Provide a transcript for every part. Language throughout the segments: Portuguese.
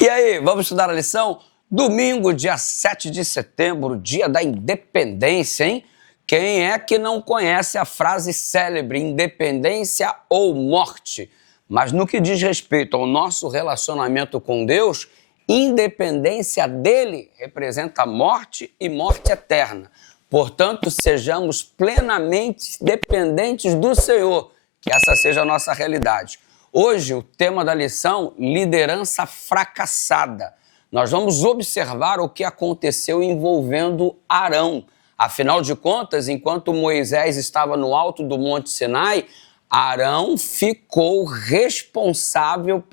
E aí, vamos estudar a lição? Domingo, dia 7 de setembro, dia da independência, hein? Quem é que não conhece a frase célebre, independência ou morte? Mas no que diz respeito ao nosso relacionamento com Deus, independência dele representa morte e morte eterna. Portanto, sejamos plenamente dependentes do Senhor, que essa seja a nossa realidade. Hoje, o tema da lição, liderança fracassada. Nós vamos observar o que aconteceu envolvendo Arão. Afinal de contas, enquanto Moisés estava no alto do Monte Sinai, Arão ficou responsável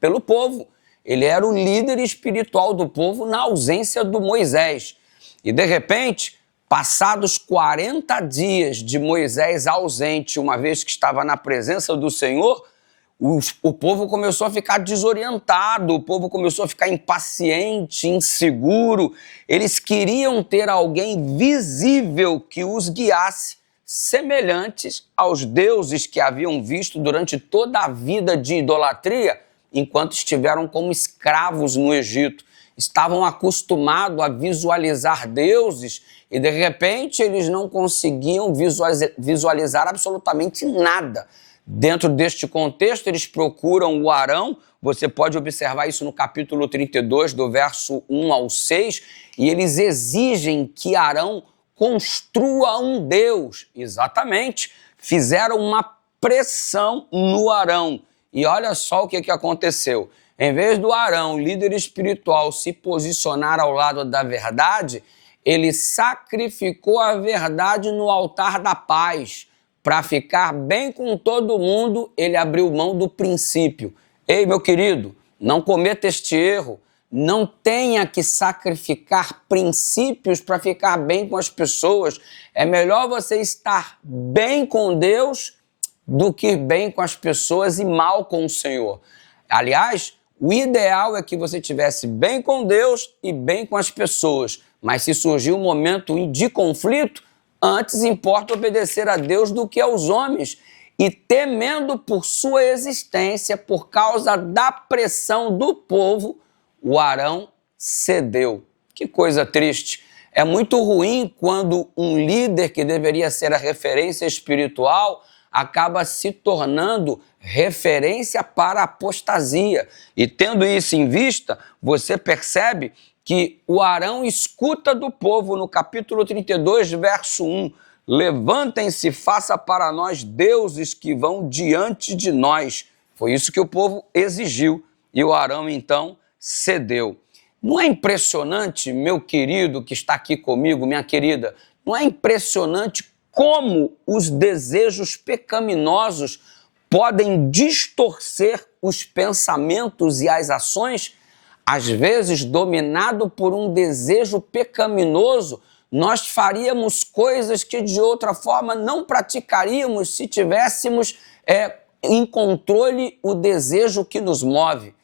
pelo povo. Ele era o líder espiritual do povo na ausência do Moisés. E, de repente, passados 40 dias de Moisés ausente, uma vez que estava na presença do Senhor, o povo começou a ficar desorientado, o povo começou a ficar impaciente, inseguro. Eles queriam ter alguém visível que os guiasse, semelhantes aos deuses que haviam visto durante toda a vida de idolatria, enquanto estiveram como escravos no Egito. Estavam acostumados a visualizar deuses e, de repente, eles não conseguiam visualizar absolutamente nada. Dentro deste contexto, eles procuram o Arão, você pode observar isso no capítulo 32, do verso 1 ao 6, e eles exigem que Arão construa um Deus. Exatamente, fizeram uma pressão no Arão. E olha só o que aconteceu. Em vez do Arão, líder espiritual, se posicionar ao lado da verdade, ele sacrificou a verdade no altar da paz. Para ficar bem com todo mundo, ele abriu mão do princípio. Ei, meu querido, não cometa este erro. Não tenha que sacrificar princípios para ficar bem com as pessoas. É melhor você estar bem com Deus do que bem com as pessoas e mal com o Senhor. Aliás, o ideal é que você estivesse bem com Deus e bem com as pessoas. Mas se surgir um momento de conflito, antes importa obedecer a Deus do que aos homens. E temendo por sua existência, por causa da pressão do povo, o Arão cedeu. Que coisa triste. É muito ruim quando um líder que deveria ser a referência espiritual acaba se tornando referência para a apostasia. E tendo isso em vista, você percebe que o Arão escuta do povo no capítulo 32, verso 1. Levantem-se, faça para nós deuses que vão diante de nós. Foi isso que o povo exigiu e o Arão então cedeu. Não é impressionante, meu querido que está aqui comigo, minha querida, não é impressionante como os desejos pecaminosos podem distorcer os pensamentos e as ações? Às vezes, dominado por um desejo pecaminoso, nós faríamos coisas que de outra forma não praticaríamos se tivéssemos em controle o desejo que nos move.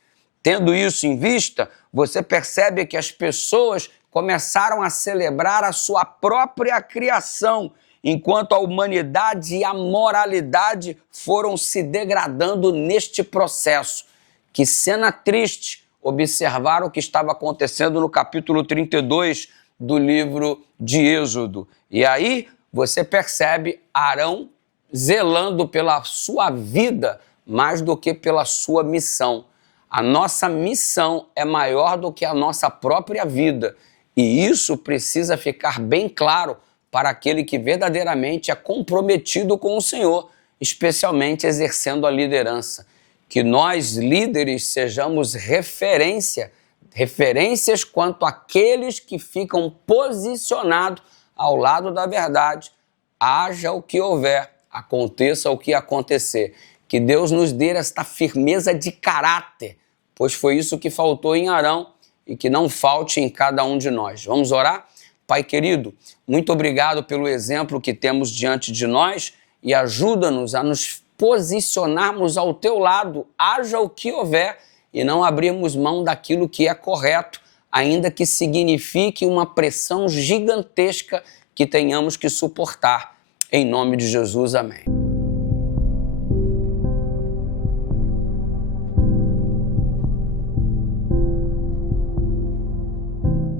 Tendo isso em vista, você percebe que as pessoas começaram a celebrar a sua própria criação, enquanto a humanidade e a moralidade foram se degradando neste processo. Que cena triste observar o que estava acontecendo no capítulo 32 do livro de Êxodo. E aí você percebe Arão zelando pela sua vida mais do que pela sua missão. A nossa missão é maior do que a nossa própria vida. E isso precisa ficar bem claro para aquele que verdadeiramente é comprometido com o Senhor, especialmente exercendo a liderança. Que nós, líderes, sejamos referências quanto àqueles que ficam posicionados ao lado da verdade. Haja o que houver, aconteça o que acontecer. Que Deus nos dê esta firmeza de caráter, pois foi isso que faltou em Arão e que não falte em cada um de nós. Vamos orar? Pai querido, muito obrigado pelo exemplo que temos diante de nós e ajuda-nos a nos posicionarmos ao teu lado, haja o que houver, e não abrirmos mão daquilo que é correto, ainda que signifique uma pressão gigantesca que tenhamos que suportar. Em nome de Jesus, amém.